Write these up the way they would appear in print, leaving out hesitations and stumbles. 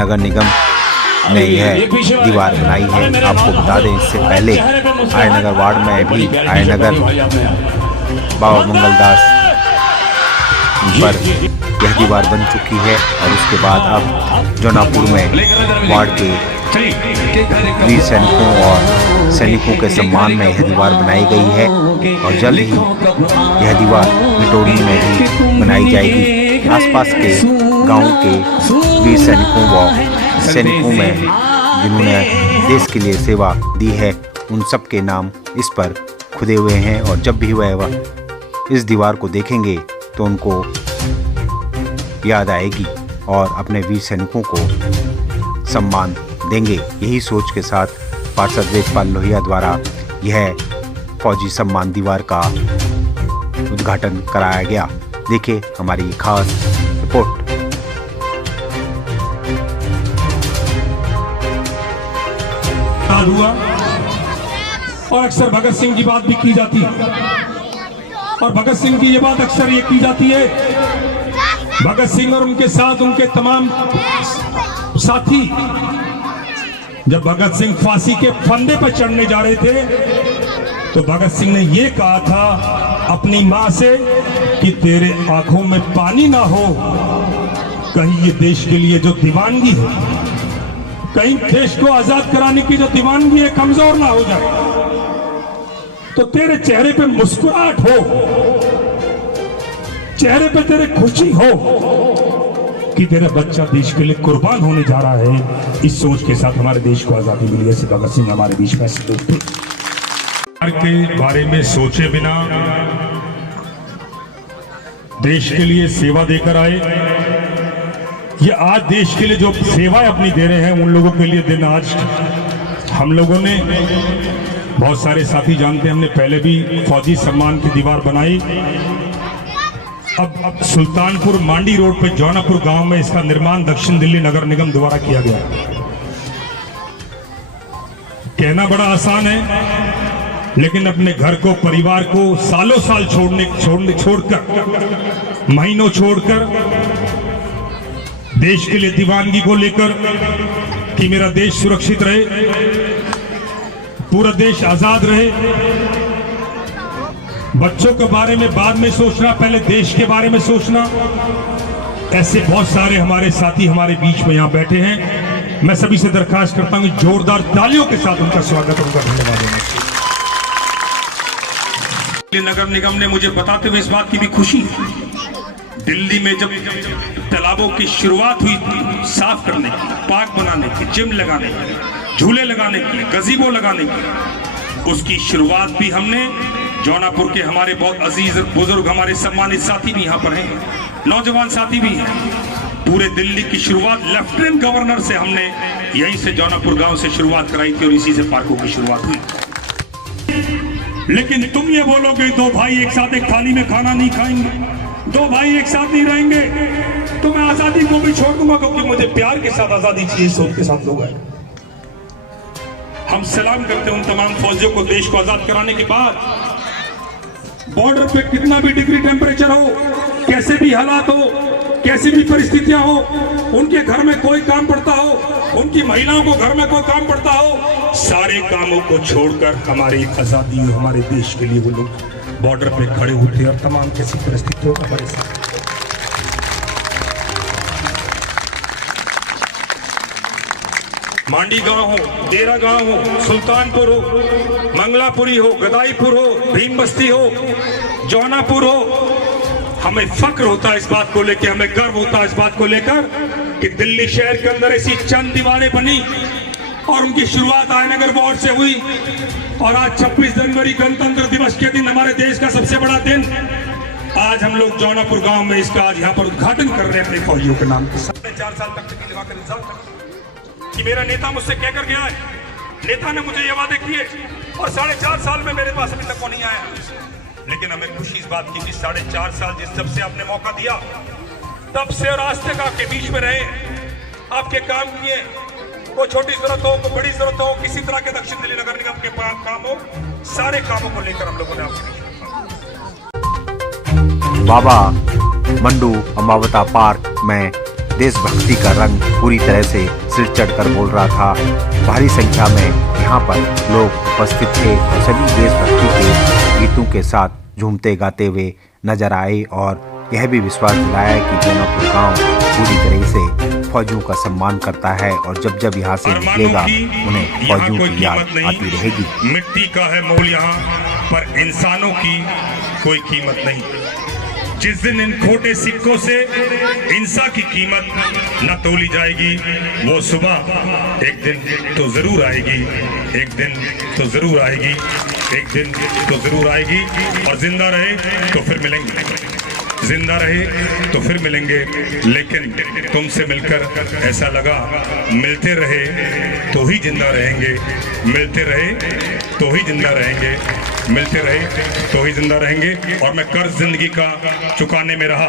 नगर निगम ने यह दीवार बनाई है। आपको बता दें, इससे पहले आयनगर वार्ड में भी आयनगर बाबा मंगलदास पर यह दीवार बन चुकी है और उसके बाद अब जौनापुर में वार्ड के वीर सैनिकों और सैनिकों के सम्मान में यह दीवार बनाई गई है और जल्द ही यह दीवार मिटोड़ी में भी बनाई जाएगी। आसपास के गांव के वीर सैनिकों व सैनिकों में जिन्होंने देश के लिए सेवा दी है, उन सब के नाम इस पर खुदे हुए हैं और जब भी वह इस दीवार को देखेंगे तो उनको याद आएगी और अपने वीर सैनिकों को सम्मान देंगे। यही सोच के साथ पार्षद वेदपाल लोहिया द्वारा यह फौजी सम्मान दीवार का उद्घाटन कराया गया। देखिए हमारी खास रिपोर्ट। हुआ और अक्सर भगत सिंह की बात भी की जाती है और भगत सिंह की ये बात अक्सर ये की जाती है, भगत सिंह और उनके साथ उनके तमाम साथी जब भगत सिंह फांसी के फंदे पर चढ़ने जा रहे थे तो भगत सिंह ने ये कहा था अपनी मां से कि तेरे आंखों में पानी ना हो, कहीं ये देश के लिए जो दीवानगी है, कहीं देश को आजाद कराने की जो दीवानगी है कमजोर ना हो जाए, तो तेरे चेहरे पे मुस्कुराहट हो, चेहरे पे तेरे खुशी हो कि तेरा बच्चा देश के लिए कुर्बान होने जा रहा है। इस सोच के साथ हमारे देश को आजादी मिली है। भगत सिंह हमारे बीच में के बारे में सोचे बिना देश के लिए सेवा देकर आए। ये आज देश के लिए जो सेवाएं अपनी दे रहे हैं उन लोगों के लिए दिन आज हम लोगों ने, बहुत सारे साथी जानते हैं, हमने पहले भी फौजी सम्मान की दीवार बनाई। अब सुल्तानपुर मांडी रोड पे जौनापुर गांव में इसका निर्माण दक्षिण दिल्ली नगर निगम द्वारा किया गया। कहना बड़ा आसान है, लेकिन अपने घर को, परिवार को सालों साल छोड़कर, महीनों छोड़कर देश के लिए दीवानगी को लेकर कि मेरा देश सुरक्षित रहे, पूरा देश आजाद रहे, बच्चों के बारे में बाद में सोचना, पहले देश के बारे में सोचना। ऐसे बहुत सारे हमारे साथी हमारे बीच में यहां बैठे हैं। मैं सभी से दरखास्त करता हूं कि जोरदार तालियों के साथ उनका स्वागत, उनका धन्यवाद देना। नगर निगम ने मुझे बताते हुए इस बात की भी खुशी है, दिल्ली में जब तालाबों की शुरुआत हुई थी साफ करने की, पार्क बनाने की, जिम लगाने की, झूले लगाने की, गजीबो लगाने की, उसकी शुरुआत भी हमने जौनापुर के हमारे बहुत अजीज बुजुर्ग, हमारे सम्मानित साथी भी यहाँ पर हैं, नौजवान साथी भी हैं। पूरे दिल्ली की शुरुआत लेफ्टिनेंट गवर्नर से हमने यहीं से जौनापुर गांव से शुरुआत कराई थी और इसी से पार्कों की शुरुआत हुई। लेकिन तुम ये बोलोगे दो भाई एक साथ एक थाली में खाना नहीं खाएंगे, दो भाई एक साथ नहीं रहेंगे, तो मैं आजादी को भी छोड़ दूंगा क्योंकि मुझे प्यार के साथ आजादी चाहिए, सोच के साथ लोग हैं। हम सलाम करते हैं उन तमाम फौजियों को, देश को आजाद कराने के बाद बॉर्डर पे कितना भी डिग्री टेम्परेचर हो, कैसे भी हालात हो, कैसी भी परिस्थितियां हो, उनके घर में कोई काम पड़ता हो, उनकी महिलाओं को घर में कोई काम पड़ता हो, सारे कामों को छोड़कर हमारी आजादी, हमारे देश के लिए वो लोग बॉर्डर पे खड़े उठे और तमाम कैसी परिस्थितियों का हमारे साथ। मांडी गांव हो, देरा गांव हो, सुल्तानपुर हो, मंगलापुरी हो, गदाईपुर हो, भीम बस्ती हो, जौनापुर हो, हमें फक्र होता है इस बात को लेकर, हमें गर्व होता है इस बात को लेकर कि दिल्ली शहर के अंदर ऐसी चंद दीवारें बनी और उनकी शुरुआत आयनगर वार्ड से हुई। और आज 26 जनवरी गणतंत्र दिवस के दिन, हमारे देश का सबसे बड़ा दिन, आज हम लोग जौनापुर गांव में इसका आज यहाँ पर उद्घाटन कर रहे हैं अपने फौजियों के नाम के। 4.5 साल तक कि मेरा नेता मुझसे कहकर गया है, नेता ने मुझे ये वादे किए और 4.5 साल में मेरे पास अभी तक वो नहीं आया। लेकिन हमें खुशी इस बात की कि 4.5 साल जिस जब से आपने मौका दिया तब से और आज तक आपके बीच में रहे, आपके काम किए, वो छोटी जरूरत हो, वो बड़ी जरूरत हो, किसी तरह के दक्षिण दिल्ली नगर निगम के काम हो, सारे कामों को लेकर हम लोगों ने आपके बीच में। बाबा मंडू अमावता पार्क में देशभक्ति का रंग पूरी तरह से सिर चढ़कर बोल रहा था। भारी संख्या में यहाँ पर लोग उपस्थित थे और सभी देशभक्ति के गीतों के साथ झूमते गाते हुए नजर आए और यह भी विश्वास दिलाया कि जौनापुर गांव पूरी तरह से फौजियों का सम्मान करता है और जब जब यहाँ से निकलेगा उन्हें फौजियों की याद आती रहेगी। मिट्टी का है मोल यहाँ पर इंसानों की कोई कीमत नहीं। जिस दिन इन खोटे सिक्कों से इंसान की कीमत न तोली जाएगी वो सुबह एक दिन तो जरूर आएगी, एक दिन तो जरूर आएगी, एक दिन तो जरूर आएगी। और जिंदा रहे तो फिर मिलेंगे, जिंदा रहे तो फिर मिलेंगे। लेकिन तुमसे मिलकर ऐसा लगा मिलते रहे तो ही जिंदा रहेंगे, मिलते रहे तो ही जिंदा रहेंगे, मिलते रहे तो ही जिंदा रहेंगे। और मैं कर्ज जिंदगी का चुकाने में रहा,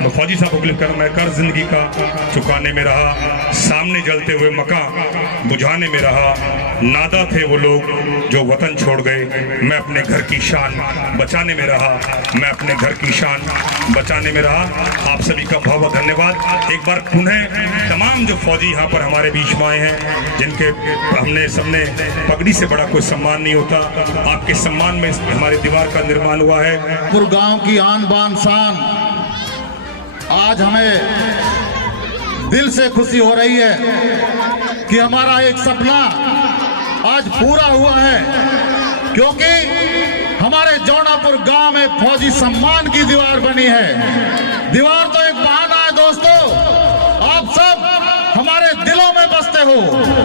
मैं फौजी साहब को क्लिक कर, मैं कर्ज जिंदगी का चुकाने में रहा, सामने जलते हुए मकान बुझाने में रहा। नादा थे वो लोग जो वतन छोड़ गए, मैं अपने घर की शान बचाने में रहा, मैं अपने घर की शान बचाने में रहा। आप सभी का बहुत बहुत धन्यवाद। एक बार पुनः तमाम जो फौजी यहाँ पर हमारे बीच में आए हैं, जिनके हमने सबने पगड़ी से बड़ा कोई सम्मान नहीं होता, आपके सम्मान में हमारे दीवार का निर्माण हुआ है। गांव की आन बान शान, आज हमें दिल से खुशी हो रही है कि हमारा एक सपना आज पूरा हुआ है, क्योंकि हमारे जौनापुर गांव में फौजी सम्मान की दीवार बनी है। दीवार तो एक बहाना है दोस्तों, आप सब हमारे दिलों में बसते हो,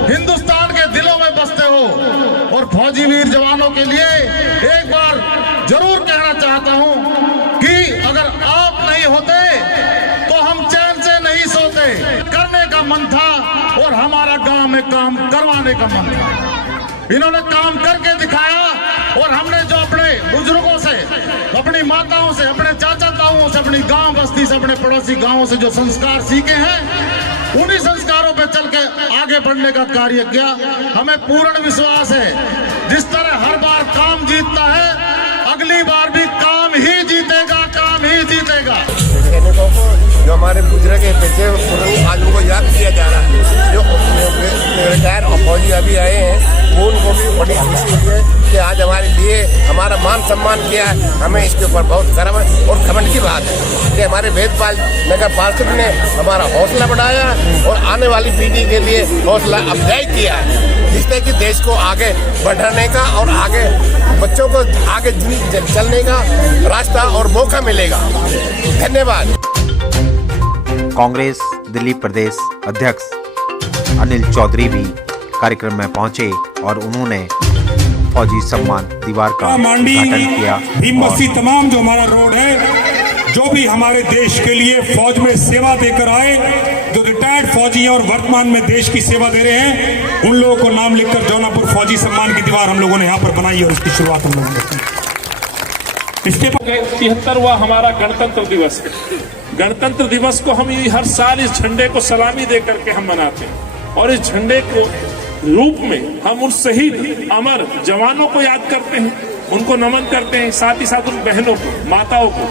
हिंदुस्तान के दिलों में बसते हो। और फौजी वीर जवानों के लिए एक बार जरूर कहना चाहता हूं कि अगर आप नहीं होते तो हम चैन से नहीं सोते। करने का मन था और हमारा गांव में काम करवाने का मन था। इन्होंने काम करके दिखाया और हमने जो अपने बुजुर्गों से, अपनी माताओं से, अपने चाचा ताऊओं से, अपनी गांव बस्ती से, अपने पड़ोसी गांवों से जो संस्कार सीखे हैं, उन्हीं संस्कारों पे चल के आगे बढ़ने का कार्य किया। हमें पूर्ण विश्वास है जिस तरह हर बार काम जीतता है, अगली बार भी काम ही जीतेगा, काम ही जीतेगा। जो हमारे बुजुर्ग के पीछे आज उनको याद किया जा रहा है, जो रिटायर और फौजी अभी आए हैं, वो उनको भी बड़ी खुशी हुई है कि आज हमारे लिए हमारा मान सम्मान किया है। हमें इसके ऊपर बहुत गर्व और घमंड की बात है कि हमारे वेदपाल नगर पार्षद ने हमारा हौसला बढ़ाया और आने वाली पीढ़ी के लिए हौसला अफजाई किया है, जिससे कि देश को आगे बढ़ाने का और आगे बच्चों को आगे चलने का रास्ता और मौका मिलेगा। धन्यवाद। कांग्रेस दिल्ली प्रदेश अध्यक्ष अनिल चौधरी भी कार्यक्रम में पहुंचे और उन्होंने फौजी सम्मान दीवार का उद्घाटन किया। भीमबस्ती तमाम जो हमारा रोड है, जो भी हमारे देश के लिए फौज में सेवा देकर आए, जो रिटायर्ड फौजी हैं और वर्तमान में देश की सेवा दे रहे हैं, उन लोगों को नाम लिखकर जौनापुर फौजी सम्मान की दीवार हम लोगों ने यहाँ पर बनाई और इसकी शुरुआत हम लोगों ने की। इसके 73वां हमारा गणतंत्र दिवस है। गणतंत्र दिवस को हम हर साल इस झंडे को सलामी दे करके हम मनाते हैं और इस झंडे को रूप में हम उन शहीद अमर जवानों को याद करते हैं, उनको नमन करते हैं, साथ ही साथ उन बहनों को, माताओं को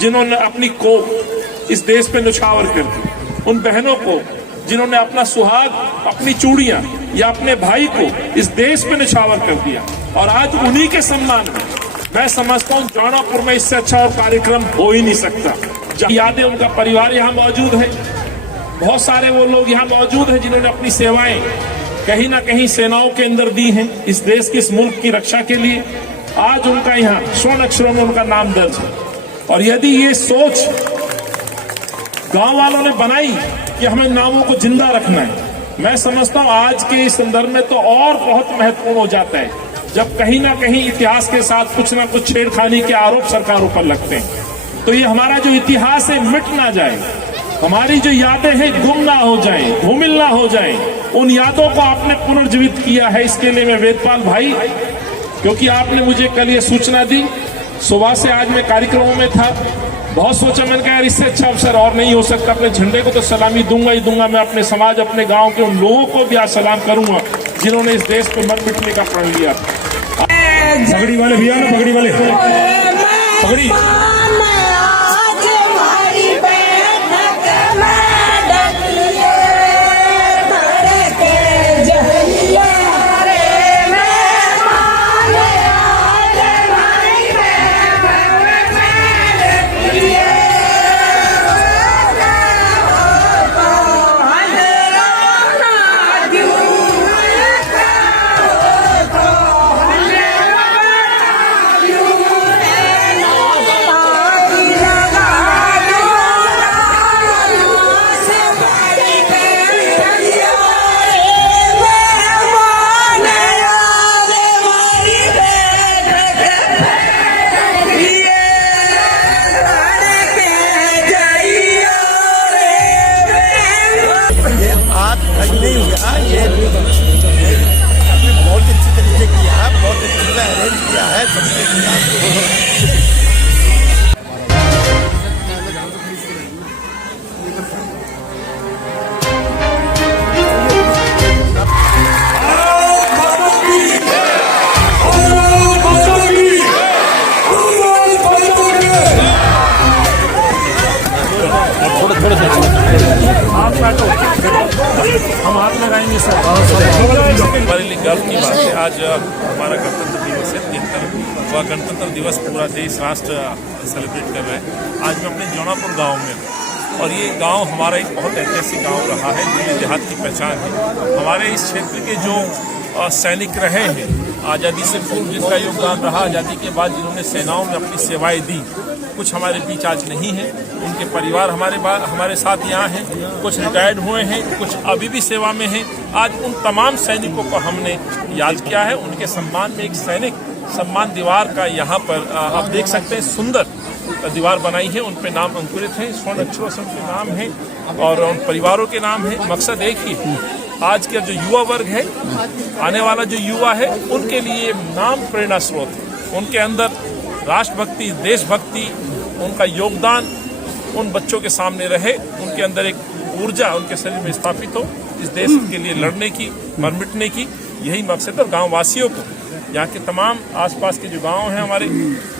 जिन्होंने अपनी कोख इस देश पे न्यौछावर कर दी, उन बहनों को जिन्होंने अपना सुहाग, अपनी चूड़ियां या अपने भाई को इस देश पे न्यौछावर कर दिया। और आज उन्हीं के सम्मान में मैं समझता हूँ जौनापुर में इससे अच्छा और कार्यक्रम हो ही नहीं सकता। यादें, उनका परिवार यहाँ मौजूद है, बहुत सारे वो लोग यहाँ मौजूद हैं जिन्होंने अपनी सेवाएं कहीं ना कहीं सेनाओं के अंदर दी हैं इस देश के, इस मुल्क की रक्षा के लिए। आज उनका यहाँ स्वर्ण अक्षरों में उनका नाम दर्ज है। और यदि ये सोच गांव वालों ने बनाई कि हमें नामों को जिंदा रखना है, मैं समझता हूँ आज के इस संदर्भ में तो और बहुत महत्वपूर्ण हो जाता है जब कहीं ना कहीं इतिहास के साथ कुछ ना कुछ छेड़खानी के आरोप सरकारों पर लगते हैं। तो ये हमारा जो इतिहास है मिट ना जाए, हमारी जो यादें हैं गुम ना हो जाएं, धूमिल ना हो जाएं, उन यादों को आपने पुनर्जीवित किया है। इसके लिए मैं वेदपाल भाई, क्योंकि आपने मुझे कल ये सूचना दी, सुबह से आज मैं कार्यक्रमों में था, बहुत सोचा, मैंने कहा यार इससे अच्छा अवसर और नहीं हो सकता। अपने झंडे को तो सलामी दूंगा ही दूंगा, मैं अपने समाज, अपने गांव के उन लोगों को भी आज सलाम करूंगा जिन्होंने इस देश को मर मिटने का प्रण लिया। पगड़ी वाले भैया ना, पगड़ी वाले, पगड़ी चैलेंज किया है हम हाथ लगाएंगे सर। हमारे लिए गर्व की बात है, आज हमारा गणतंत्र दिवस है, 73वां गणतंत्र दिवस पूरा देश राष्ट्र सेलिब्रेट कर रहा है। आज मैं अपने जौनापुर गांव में हूं और ये गांव हमारा एक बहुत ऐतिहासिक गांव रहा है, दिल्ली देहात की पहचान है। हमारे इस क्षेत्र के जो सैनिक रहे हैं, आज़ादी से पूर्व जिनका योगदान रहा, आज़ादी के बाद जिन्होंने सेनाओं में अपनी सेवाएं दी, कुछ हमारे बीच आज नहीं है। उनके परिवार हमारे साथ यहाँ हैं, कुछ रिटायर्ड हुए हैं, कुछ अभी भी सेवा में हैं। आज उन तमाम सैनिकों को हमने याद किया है। उनके सम्मान में एक सैनिक सम्मान दीवार का यहाँ पर आप देख सकते हैं, सुंदर दीवार बनाई है। उन पे नाम अंकुरित है, स्वर्ण अक्षरों से उनके नाम है और उन परिवारों के नाम है। मकसद एक ही, आज का जो युवा वर्ग है, आने वाला जो युवा है, उनके लिए नाम प्रेरणा स्रोत है। उनके अंदर राष्ट्रभक्ति, देशभक्ति, उनका योगदान उन बच्चों के सामने रहे, उनके अंदर एक ऊर्जा उनके शरीर में स्थापित हो इस देश के लिए लड़ने की, मर मिटने की। यही मकसद है। गाँव वासियों को, यहाँ के तमाम आसपास के जो गांव हैं हमारे,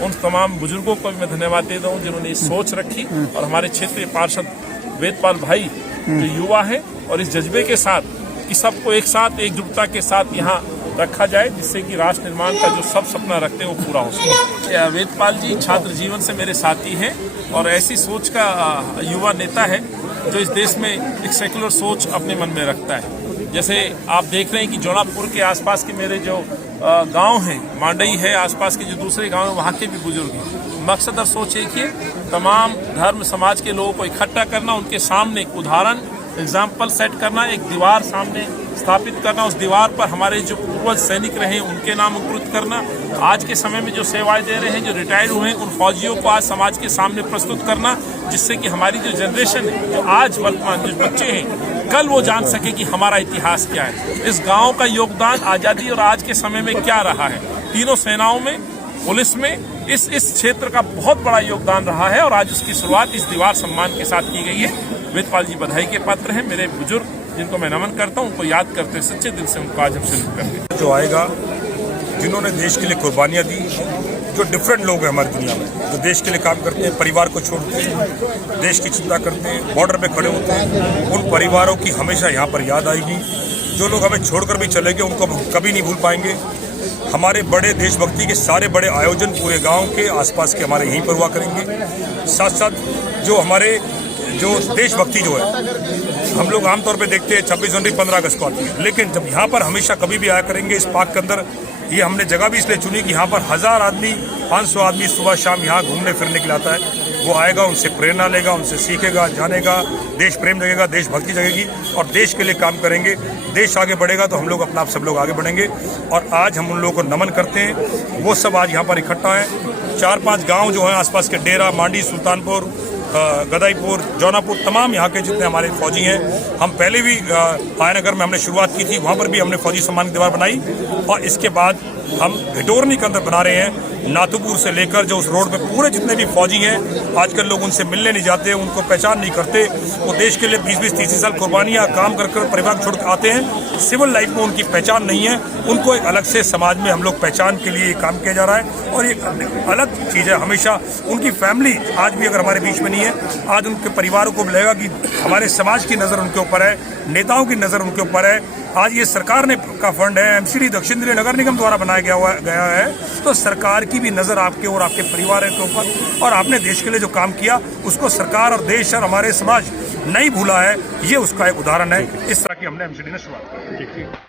उन तमाम बुजुर्गों को भी मैं धन्यवाद देता हूँ जिन्होंने ये सोच रखी। और हमारे क्षेत्रीय पार्षद वेदपाल भाई जो युवा है और इस जज्बे के साथ कि सबको एक साथ एकजुटता के साथ यहाँ रखा जाए, जिससे कि राष्ट्र निर्माण का जो सब सपना रखते हैं वो पूरा हो सके। वेदपाल जी छात्र जीवन से मेरे साथी हैं और ऐसी सोच का युवा नेता है जो इस देश में एक सेकुलर सोच अपने मन में रखता है। जैसे आप देख रहे हैं कि जौनापुर के आसपास के मेरे जो गांव हैं, मांडई है, आसपास के जो दूसरे गांव हैं, वहाँ के भी बुजुर्ग हैं। मकसद और सोच एक ही है, तमाम धर्म समाज के लोगों को इकट्ठा करना, उनके सामने एक उदाहरण एग्जाम्पल सेट करना, एक दीवार सामने स्थापित करना, उस दीवार पर हमारे जो पूर्वज सैनिक रहे उनके नाम अंकुरित करना, आज के समय में जो सेवाएं दे रहे हैं, जो रिटायर्ड हुए हैं, उन फौजियों को आज समाज के सामने प्रस्तुत करना, जिससे कि हमारी जो जनरेशन है, जो आज वर्तमान जो बच्चे हैं, कल वो जान सके कि हमारा इतिहास क्या है, इस गांव का योगदान आज़ादी और आज के समय में क्या रहा है। तीनों सेनाओं में, पुलिस में इस क्षेत्र का बहुत बड़ा योगदान रहा है और आज उसकी शुरुआत इस दीवार सम्मान के साथ की गई है। वेदपाल जी बधाई के पात्र हैं। मेरे बुजुर्ग जिनको मैं नमन करता हूं, उनको याद करते सच्चे दिल से उनको आज हम सैल्यूट करते हैं। जो आएगा, जिन्होंने देश के लिए कुर्बानियाँ दी, जो डिफरेंट लोग हैं हमारी दुनिया में, जो देश के लिए काम करते हैं, परिवार को छोड़ते हैं, देश की चिंता करते हैं, बॉर्डर पे खड़े होते हैं, उन परिवारों की हमेशा यहाँ पर याद आएगी। जो लोग हमें छोड़कर भी चले गए उनको हम कभी नहीं भूल पाएंगे। हमारे बड़े देशभक्ति के सारे बड़े आयोजन पूरे गांव के आसपास के हमारे यहीं पर हुआ करेंगे। साथ साथ जो हमारे जो देशभक्ति जो है, हम लोग आमतौर पे देखते हैं 26 जनवरी 15 अगस्त को आती है, लेकिन जब यहाँ पर हमेशा कभी भी आया करेंगे। इस पार्क के अंदर ये हमने जगह भी इसलिए चुनी कि यहाँ पर 1000 आदमी, 500 आदमी सुबह शाम यहाँ घूमने फिरने के लिए आता है। वो आएगा, उनसे प्रेरणा लेगा, उनसे सीखेगा, जानेगा, देश प्रेम जगेगा, देशभक्ति जगेगी और देश के लिए काम करेंगे। देश आगे बढ़ेगा तो हम लोग अपना आप सब लोग आगे बढ़ेंगे। और आज हम उन लोगों को नमन करते हैं, वो सब आज यहाँ पर इकट्ठा हैं। 4-5 गाँव जो हैं आसपास के, डेरा, मांडी, सुल्तानपुर, गदाईपुर, जौनापुर, तमाम यहाँ के जितने हमारे फौजी हैं, हम पहले भी आयनगर में हमने शुरुआत की थी, वहाँ पर भी हमने फौजी सम्मान की दीवार बनाई। और इसके बाद हम भिटोरनी के अंदर बना रहे हैं, नाथुपुर से लेकर जो उस रोड पे पूरे जितने भी फौजी हैं, आजकल लोग उनसे मिलने नहीं जाते, उनको पहचान नहीं करते। वो देश के लिए 20-20, 30 साल कुर्बानियाँ काम कर परिवार छोड़ कर आते हैं। सिविल लाइफ में उनकी पहचान नहीं है, उनको एक अलग से समाज में हम लोग पहचान के लिए काम किया जा रहा है। और ये अलग चीज़ है, हमेशा उनकी फैमिली आज भी अगर हमारे बीच में नहीं है, आज उनके परिवारों को लगेगा कि हमारे समाज की नज़र उनके ऊपर है, नेताओं की नज़र उनके ऊपर है। आज ये सरकार ने का फंड है, एमसीडी दक्षिण दिल्ली नगर निगम द्वारा बनाया गया है, तो सरकार की भी नज़र आपके और आपके परिवार के ऊपर, और आपने देश के लिए जो काम किया उसको सरकार और देश और हमारे समाज नहीं भूला है, ये उसका एक उदाहरण है। इस तरह की हमने एमसीडी ने शुरुआत की।